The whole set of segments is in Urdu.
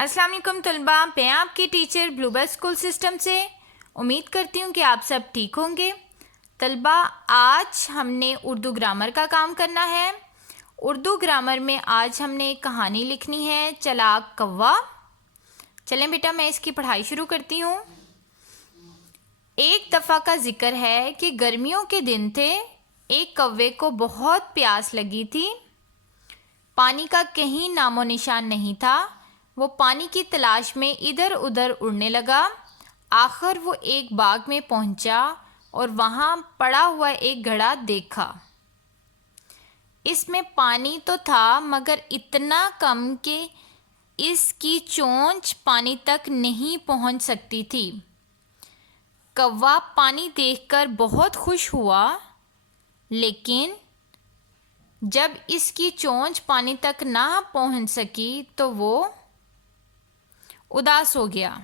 السلام علیکم طلبہ، میں آپ کی ٹیچر بلو بل اسکول سسٹم سے امید کرتی ہوں کہ آپ سب ٹھیک ہوں گے۔ طلبہ، آج ہم نے اردو گرامر کا کام کرنا ہے۔ اردو گرامر میں آج ہم نے ایک کہانی لکھنی ہے، چلاک کوا۔ چلیں بیٹا، میں اس کی پڑھائی شروع کرتی ہوں۔ ایک دفعہ کا ذکر ہے کہ گرمیوں کے دن تھے، ایک کوے کو بہت پیاس لگی تھی۔ پانی کا کہیں نام و نشان نہیں تھا۔ وہ پانی کی تلاش میں ادھر ادھر اڑنے لگا۔ آخر وہ ایک باغ میں پہنچا اور وہاں پڑا ہوا ایک گھڑا دیکھا۔ اس میں پانی تو تھا مگر اتنا کم کہ اس کی چونچ پانی تک نہیں پہنچ سکتی تھی۔ کوا پانی دیکھ کر بہت خوش ہوا، لیکن جب اس کی چونچ پانی تک نہ پہنچ سکی تو وہ اداس ہو گیا۔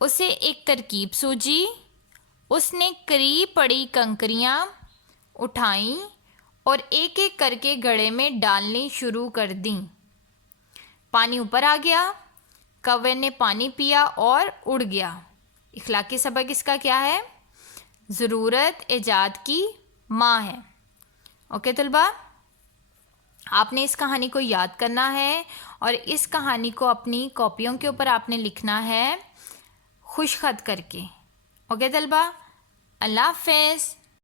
اسے ایک ترکیب سوجی۔ اس نے قریب پڑی کنکریاں اٹھائیں اور ایک ایک کر کے گھڑے میں ڈالنی شروع کر دیں۔ پانی اوپر آ گیا۔ کوے نے پانی پیا اور اڑ گیا۔ اخلاقی سبق اس کا کیا ہے؟ ضرورت ایجاد کی ماں ہے۔ اوکے طلبہ، آپ نے اس کہانی کو یاد کرنا ہے اور اس کہانی کو اپنی کاپیوں کے اوپر آپ نے لکھنا ہے خوش خط کر کے۔ اوکے طلبہ، اللہ حافظ۔